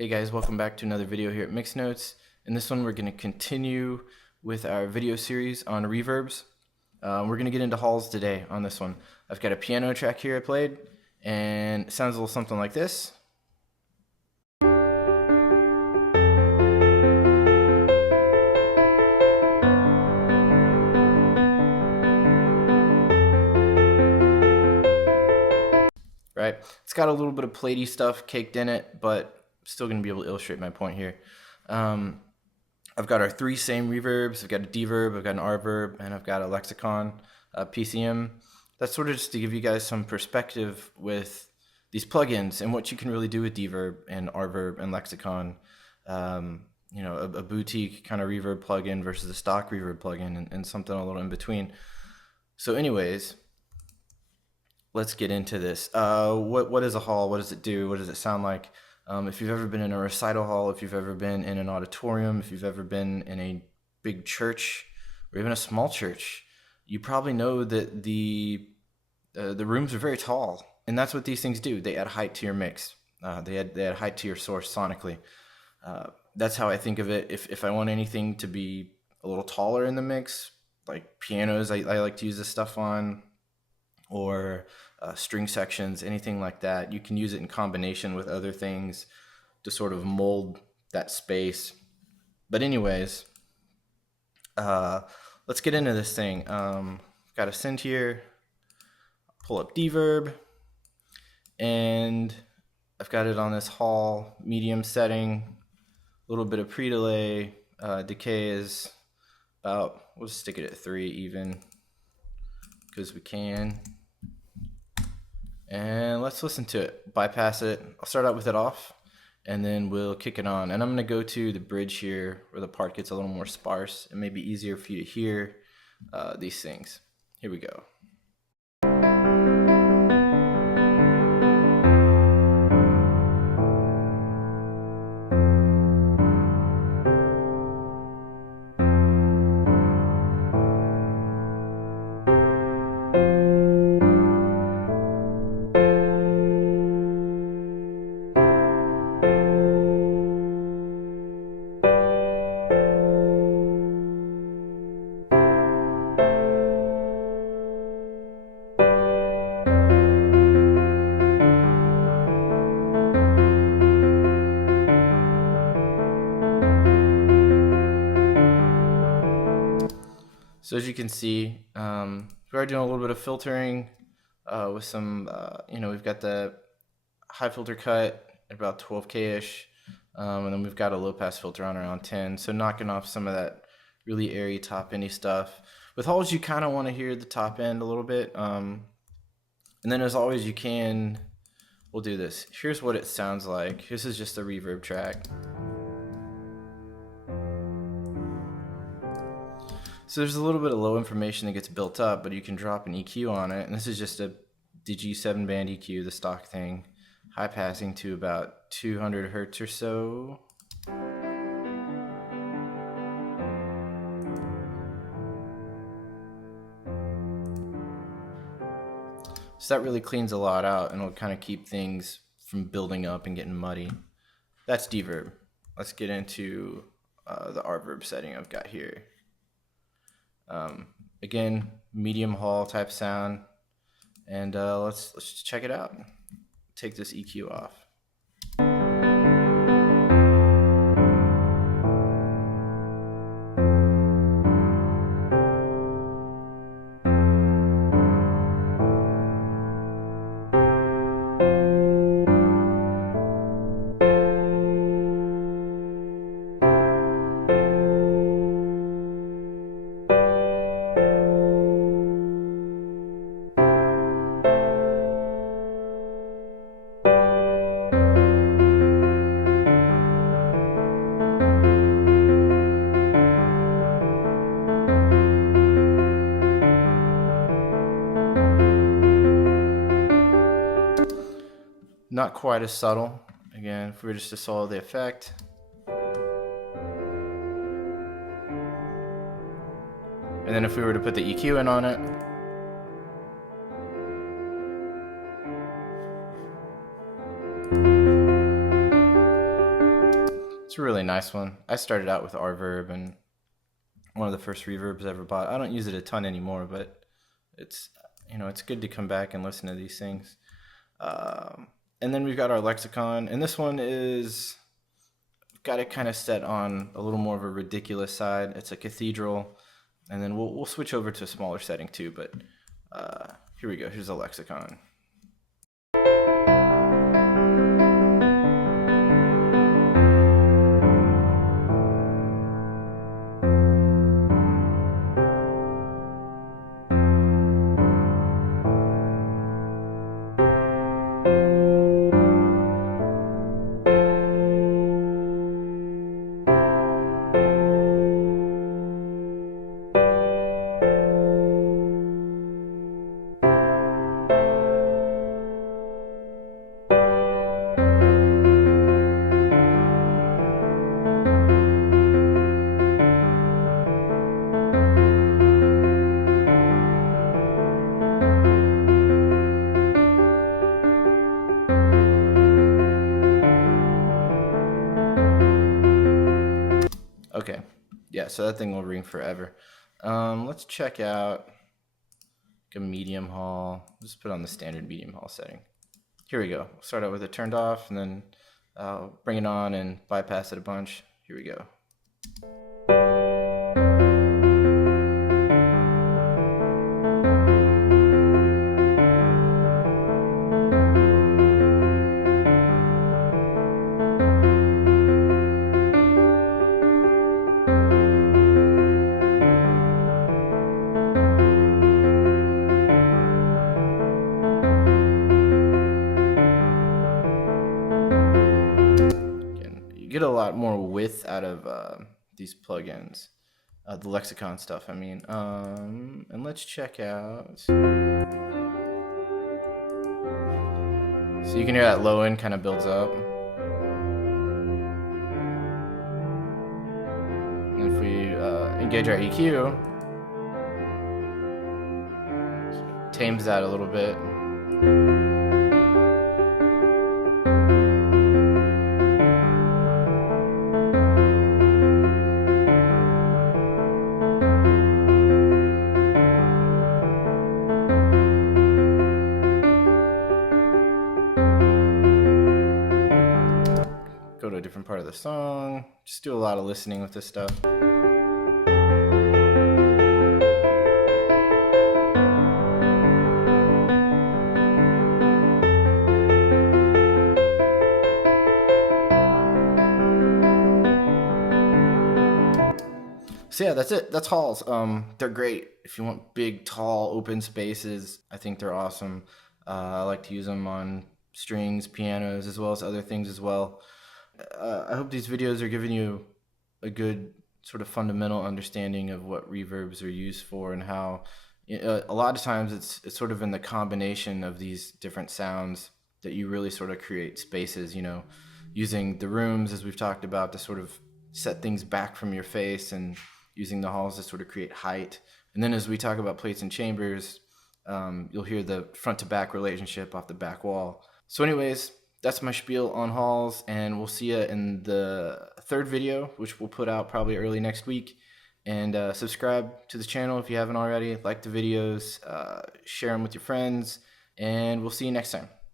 Hey guys, welcome back to another video here at Mix Notes. In this one, we're going to continue with our video series on reverbs. We're going to get into halls today on this one. I've got a piano track here I played, and it sounds a little something like this. Right? It's got a little bit of platey stuff caked in it, but still going to be able to illustrate my point here. I've got our three same reverbs. I've got a Dverb, I've got an RVerb, and I've got a Lexicon PCM. That's sort of just to give you guys some perspective with these plugins and what you can really do with Dverb and RVerb and Lexicon. You know, a boutique kind of reverb plugin versus a stock reverb plugin, and something a little in between. So anyways, let's get into this. What is a hall? What does it do? What does it sound like? If you've ever been in a recital hall, if you've ever been in an auditorium, if you've ever been in a big church or even a small church, you probably know that the rooms are very tall, and that's what these things do. They add height to your mix. They add height to your source sonically. That's how I think of it. If I want anything to be a little taller in the mix, like pianos, I like to use this stuff on, or string sections, anything like that. You can use it in combination with other things to sort of mold that space. But anyways, let's get into this thing. Got a synth here, pull up Dverb, and I've got it on this hall medium setting, a little bit of pre-delay. Decay is about, we'll just stick it at 3 even, because we can. And let's listen to it, bypass it. I'll start out with it off, and then we'll kick it on. And I'm gonna go to the bridge here where the part gets a little more sparse. It may be easier for you to hear these things. Here we go. So as you can see, we are doing a little bit of filtering with some, we've got the high filter cut at about 12K-ish, and then we've got a low pass filter on around 10, so knocking off some of that really airy top endy stuff. With halls, you kind of want to hear the top end a little bit, and then as always, we'll do this. Here's what it sounds like. This is just a reverb track. So there's a little bit of low information that gets built up, but you can drop an EQ on it. And this is just a Digi 7-band EQ, the stock thing, high passing to about 200 hertz or so. So that really cleans a lot out, and will kind of keep things from building up and getting muddy. That's Dverb. Let's get into the RVerb setting I've got here. Again, medium hall type sound, and let's just check it out. Take this EQ off. Not quite as subtle. Again, if we were just to follow the effect. And then if we were to put the EQ in on it, a really nice one. I started out with RVerb, and one of the first reverbs I ever bought. I don't use it a ton anymore, but it's, you know, it's good to come back and listen to these things. And then we've got our Lexicon, and this one is got it kind of set on a little more of a ridiculous side. It's a cathedral, and then we'll switch over to a smaller setting too. But here we go. Here's a Lexicon. Okay, yeah, so that thing will ring forever. Let's check out a medium hall. Just put on the standard medium hall setting. Here we go. We'll start out with it turned off, and then bring it on and bypass it a bunch. Here we go. Get a lot more width out of these plugins, the Lexicon stuff, I mean. And let's check out. So you can hear that low end kind of builds up. And if we engage our EQ, tames that a little bit. Go to a different part of the song. Just do a lot of listening with this stuff. So yeah, that's it. That's halls. They're great if you want big, tall, open spaces. I think they're awesome. I like to use them on strings, pianos, as well as other things as well. I hope these videos are giving you a good sort of fundamental understanding of what reverbs are used for, and how a lot of times it's sort of in the combination of these different sounds that you really sort of create spaces, you know, using the rooms, as we've talked about, to sort of set things back from your face, and using the halls to sort of create height. And then as we talk about plates and chambers, you'll hear the front to back relationship off the back wall. So anyways, that's my spiel on halls, and we'll see you in the third video, which we'll put out probably early next week. And subscribe to the channel if you haven't already. Like the videos, share them with your friends, and we'll see you next time.